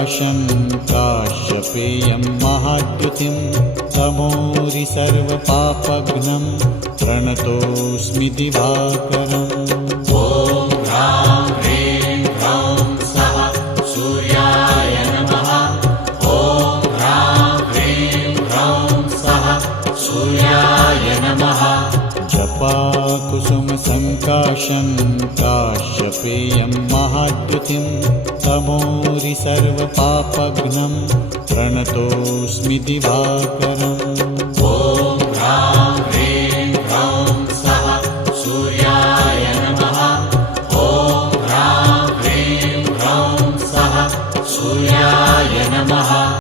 सङ्काशं काश्यपेयं महाद्युतिं तमोरि सर्वपापघ्नं प्रणतोऽस्मि दिवाकरम्। ॐ ह्रां ह्रीं ह्रौं सः सूर्याय नमः। ॐ ह्रां ह्रीं ह्रौं सः सूर्याय नमः। जपाकुसुमसङ्काशं काश्यपेयं महाद्युतिं तमोरि सर्वपापघ्नं प्रणतोऽस्मि दिवाकरम्।